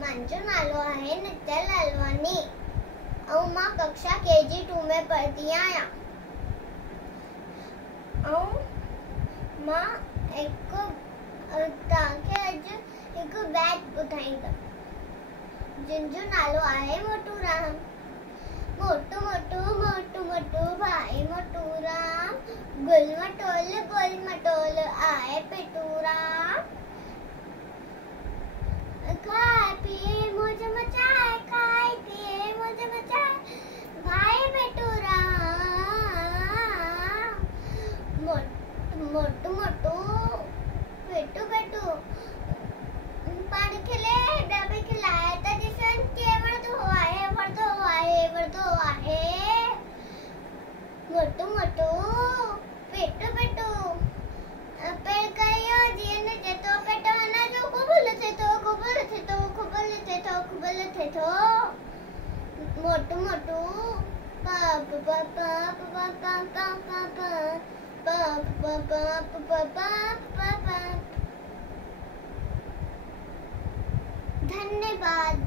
मांजो नालो आहे नित्या लालवानी ऐं मां कक्षा KG2 में पढ़दी आहियां। मां तव्हांखे अॼु हिकु बैत ॿुधाईंदमि जिनजो नालो आहे मोटू राम। मोटू मोटू मोटू मोटू भाई मोटू राम, गुल मटोल आए पेटू राम। खाए पिए मौज मचाए, खाए पिए मौज मचाए भाई पेटू राम। मोटू मोटू पेटू पेटू पानी खिले डबे खिलाए त जिसन के वर्दो आहे मोटू मोटू पेटू पेटू पेड़ कयो जीन जेतो पेटो ना जो कुबल थे तो मोटू मोटू पाप पाप पाप पाप पाप। धन्यवाद।